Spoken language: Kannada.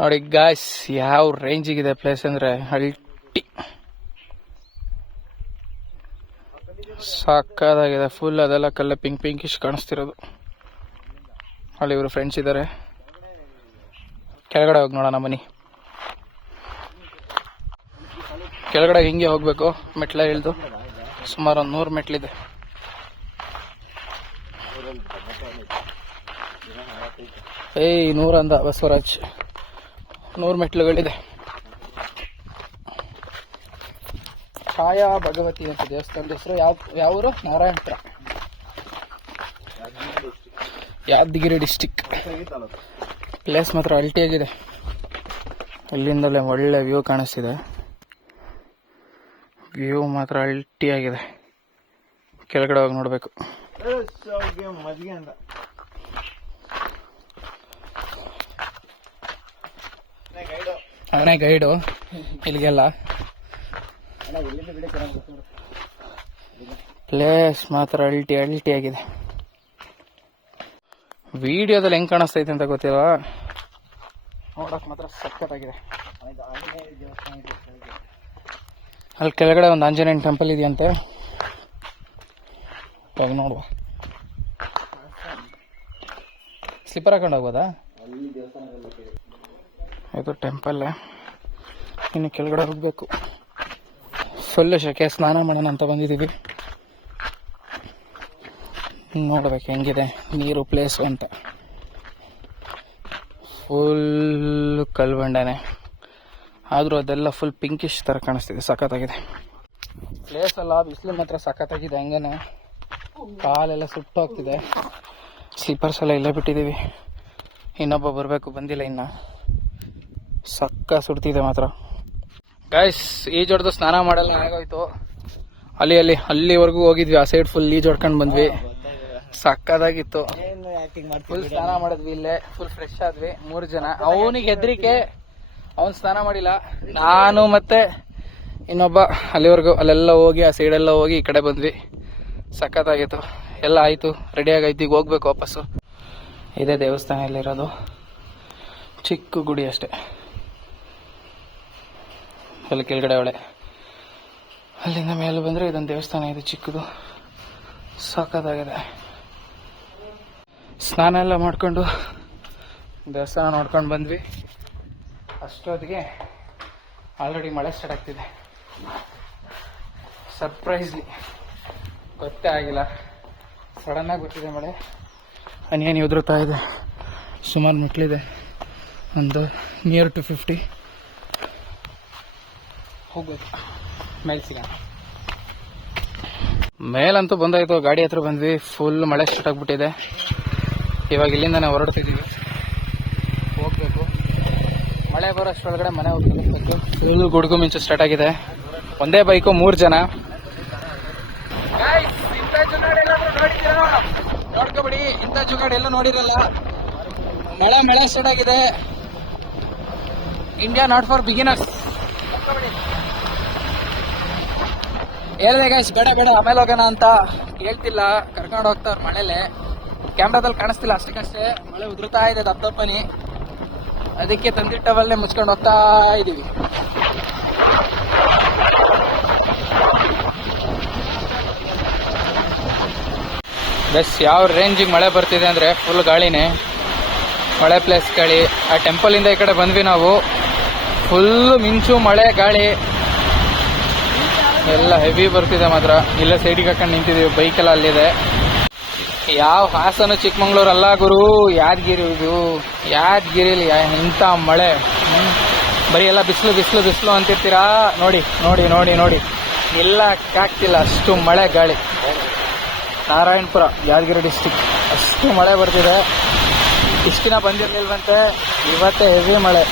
ನೋಡಿ ಗಾಯ್ಸ್, ಯಾವ ರೇಂಜಿಗಿದೆ ಪ್ಲೇಸ್ ಅಂದ್ರೆ ಅಲ್ಟಿ ಸಾಕಾಗಿದೆ. ಫುಲ್ ಅದೆಲ್ಲ ಕಲ್ಲ ಪಿಂಕಿಶ್ ಕಾಣಿಸ್ತಿರೋದು. ಅಲ್ಲಿ ಇವರು ಫ್ರೆಂಡ್ಸ್ ಇದ್ದಾರೆ. ಕೆಳಗಡೆ ಹೋಗಿ ನೋಡೋಣ ಬನ್ನಿ. ಕೆಳಗಡೆ ಹಿಂಗೆ ಹೋಗ್ಬೇಕು, ಮೆಟ್ಲ ಇಳಿದು ಸುಮಾರು ಒಂದು 100 ಮೆಟ್ಲಿದೆ. ಏಯ್ 100 ಅಂದ ಬಸವರಾಜ್, 100 ಮೆಟ್ಲುಗಳಿದೆ. ಛಾಯಾ ಭಗವತಿ ಅಂತ ದೇವಸ್ಥಾನದ ಹೆಸರು. ಯಾವೂರು? ನಾರಾಯಣಪುರ, ಯಾದಗಿರಿ ಡಿಸ್ಟಿಕ್. ಪ್ಲೇಸ್ ಮಾತ್ರ ಅಲ್ಟಿಯಾಗಿದೆ. ಇಲ್ಲಿಂದಲೇ ಒಳ್ಳೆ ವ್ಯೂ ಕಾಣಿಸ್ತಿದೆ. ವ್ಯೂ ಮಾತ್ರ ಅಲ್ಟಿಯಾಗಿದೆ. ಕೆಳಗಡೆ ಹೋಗಿ ನೋಡ್ಬೇಕು. ಅವನೇ ಗೈಡು ಇಲ್ಲಿಗೆಲ್ಲ. ಪ್ಲೇಸ್ ಮಾತ್ರ ಅಲ್ಟಿಯಾಗಿದೆ. ವಿಡಿಯೋದಲ್ಲಿ ಹೆಂಗ್ ಕಾಣಿಸ್ತೈತೆ ಅಂತ ಗೊತ್ತಿಲ್ಲ, ನೋಡಕ್ ಮಾತ್ರ ಸಖತ್ತಾಗಿದೆ. ಅಲ್ಲಿ ಕೆಳಗಡೆ ಒಂದು ಆಂಜನೇಯನ ಟೆಂಪಲ್ ಇದೆಯಂತೆ, ಹೋಗಿ ನೋಡುವ. ಸ್ಲಿಪ್ಪರ್ ಹಾಕೊಂಡು ಹೋಗ್ಬೋದಾ? ಇದು ಟೆಂಪಲ್. ಇನ್ನು ಕೆಳಗಡೆ ಹೋಗ್ಬೇಕು. ಫುಲ್ ಶೆಕೆ, ಸ್ನಾನ ಮಾಡೋಣ ಅಂತ ಬಂದಿದ್ದೀವಿ. ನೋಡ್ಬೇಕು ಹೆಂಗಿದೆ ನೀರು ಪ್ಲೇಸು ಅಂತ. ಫುಲ್ ಕಲ್ಬಂಡನೆ, ಆದರೂ ಅದೆಲ್ಲ ಫುಲ್ ಪಿಂಕಿಶ್ ಥರ ಕಾಣಿಸ್ತಿದೆ. ಸಖತ್ತಾಗಿದೆ ಪ್ಲೇಸ್ ಅಲ್ಲ. ಬಿಸಿಲು ಮಾತ್ರ ಸಖತ್ತಾಗಿದೆ. ಹಂಗೇನೆ ಕಾಲೆಲ್ಲ ಸುಟ್ಟೋಗ್ತಿದೆ. ಸ್ಲೀಪರ್ಸ್ ಎಲ್ಲ ಇಲ್ಲೇ ಬಿಟ್ಟಿದ್ದೀವಿ. ಇನ್ನೊಬ್ಬ ಬರಬೇಕು, ಬಂದಿಲ್ಲ ಇನ್ನು. ಸಕ್ಕ ಸುಡ್ತಿದೆ ಮಾತ್ರ. ಗೈಸ್, ಈಜೊಡ್ದು ಸ್ನಾನ ಮಾಡಲ್ಲ ಆಗೋಯ್ತು. ಅಲ್ಲಿವರೆಗೂ ಹೋಗಿದ್ವಿ. ಆ ಸೈಡ್ ಫುಲ್ ಈಜೊಡ್ಕೊಂಡು ಬಂದ್ವಿ. ಸಕ್ಕದಾಗಿತ್ತು. ಫುಲ್ ಸ್ನಾನ ಮಾಡಿದ್ವಿ ಇಲ್ಲೇ. ಫುಲ್ ಫ್ರೆಶ್ ಆದ್ವಿ 3 ಜನ. ಅವನಿಗೆ ಹೆದರಿಕೆ, ಅವನ್ ಸ್ನಾನ ಮಾಡಿಲ್ಲ. ನಾನು ಮತ್ತೆ ಇನ್ನೊಬ್ಬ ಅಲ್ಲೆಲ್ಲ ಹೋಗಿ ಆ ಸೈಡೆಲ್ಲ ಹೋಗಿ ಈ ಕಡೆ ಬಂದ್ವಿ. ಸಖತ್ತಾಗಿತ್ತು. ಎಲ್ಲ ಆಯ್ತು, ರೆಡಿಯಾಗೈತಿ. ಈಗ ಹೋಗ್ಬೇಕು ವಾಪಸ್ಸು. ಇದೇ ದೇವಸ್ಥಾನ ಇಲ್ಲಿರೋದು. ಚಿಕ್ಕ ಗುಡಿ ಅಷ್ಟೇ. ಅಲ್ಲಿ ಕೆಳಗಡೆ ಒಳ್ಳೆ, ಅಲ್ಲಿಂದ ಮೇಲೆ ಬಂದರೆ ಇದೊಂದು ದೇವಸ್ಥಾನ ಇದೆ ಚಿಕ್ಕದು. ಸಖತ್ತಾಗಿದೆ. ಸ್ನಾನ ಎಲ್ಲ ಮಾಡ್ಕೊಂಡು ದೇವಸ್ಥಾನ ನೋಡ್ಕೊಂಡು ಬಂದ್ವಿ. ಅಷ್ಟೊತ್ತಿಗೆ ಆಲ್ರೆಡಿ ಮಳೆ ಸ್ಟಾರ್ಟ್ ಆಗ್ತಿದೆ. ಸರ್ಪ್ರೈಸ್ಲಿ ಗೊತ್ತೇ ಆಗಿಲ್ಲ, ಸಡನ್ನಾಗಿ ಗೊತ್ತಿದೆ ಮಳೆ. ಹನಿ ಉದುರುತ್ತಾ ಇದೆ. ಸುಮಾರು ಮೆಟ್ಲಿದೆ, ಒಂದು ನಿಯರ್ ಟು 50. ಹೋಗ್ಬೇಕು ಮೇಲೆ ಸಿಗೋಣ. ಮೇಲಂತೂ ಬಂದಾಯ್ತು. ಗಾಡಿ ಹತ್ರ ಬಂದ್ವಿ. ಫುಲ್ ಮಳೆ ಸ್ಟಾರ್ಟ್ ಆಗಿಬಿಟ್ಟಿದೆ. ಇವಾಗ ಇಲ್ಲಿಂದ ನಾವು ಹೊರಡ್ತಿದ್ದೀವಿ, ಹೋಗ್ಬೇಕು. ಮಳೆ ಬರೋಷ್ಟರೊಳಗಡೆ ಮನೆ ಹೋಗ್ಬೇಕು. ಫುಲ್ ಗುಡುಗು ಮಿಂಚು ಸ್ಟಾರ್ಟ್ ಆಗಿದೆ. ಒಂದೇ ಬೈಕು 3 ಜನ. ನೋಡ್ಕೊಬಿಡಿ, ಇಂಥ ಜುಗಾಡ್ ಎಲ್ಲ ನೋಡಿರಲ್ಲ. ಮಳೆ ಸ್ಟಾರ್ಟ್ ಆಗಿದೆ. India not for beginners. ಹೇಳಿದೆ ಗೈಸ್, ಬೇಡ ಆಮೇಲೆ ಹೋಗೋಣ ಅಂತ. ಹೇಳ್ತಿಲ್ಲ, ಕರ್ಕೊಂಡು ಹೋಗ್ತಾವ್ರ ಮಳೆಲೆ. ಕ್ಯಾಮ್ರಾದಲ್ಲಿ ಕಾಣಿಸ್ತಿಲ್ಲ, ಅಷ್ಟಕ್ಕಷ್ಟೇ ಮಳೆ ಉದುರುತ್ತಾ ಇದೆ ದಪ್ಪನಿ. ಅದಕ್ಕೆ ತಂದಿಟ್ಟವಲ್ಲೇ ಮುಚ್ಕೊಂಡು ಹೋಗ್ತಾ ಇದೀವಿ. ಬಸ್ ಯಾವ ರೇಂಜಿಗೆ ಮಳೆ ಬರ್ತಿದೆ ಅಂದರೆ ಫುಲ್ ಗಾಳಿನೇ. ಮಳೆ ಪ್ಲೇಸ್ ಗಾಳಿ. ಆ ಟೆಂಪಲಿಂದ ಈ ಕಡೆ ಬಂದ್ವಿ ನಾವು. ಫುಲ್ ಮಿಂಚು, ಮಳೆ, ಗಾಳಿ ಎಲ್ಲ ಹೆವಿ ಬರ್ತಿದೆ ಮಾತ್ರ. ಇಲ್ಲೇ ಸೈಡಿಗೆ ಹಾಕೊಂಡು ನಿಂತಿದ್ದೀವಿ. ಬೈಕೆಲ್ಲ ಅಲ್ಲಿದೆ. ಯಾವ ಹಾಸನ ಚಿಕ್ಕಮಂಗ್ಳೂರು ಅಲ್ಲ ಗುರು, ಯಾದಗಿರಿ. ಇದು ಯಾದಗಿರಿಲಿ ಇಂಥ ಮಳೆ. ಬರೀ ಎಲ್ಲ ಬಿಸಿಲು ಅಂತಿರ್ತೀರಾ. ನೋಡಿ ನಿಲ್ಲಕ್ಕಾಗ್ತಿಲ್ಲ, ಅಷ್ಟು ಮಳೆ ಗಾಳಿ. ನಾರಾಯಣಪುರ, ಯಾದಗಿರಿ ಡಿಸ್ಟಿಕ್, ಅಷ್ಟು ಮಳೆ ಬರ್ತಿದೆ. ಇಷ್ಟು ದಿನ ಬಂದಿರಲಿಲ್ವಂತೆ, ಇವತ್ತೇ ಹೆವಿ ಮಳೆ.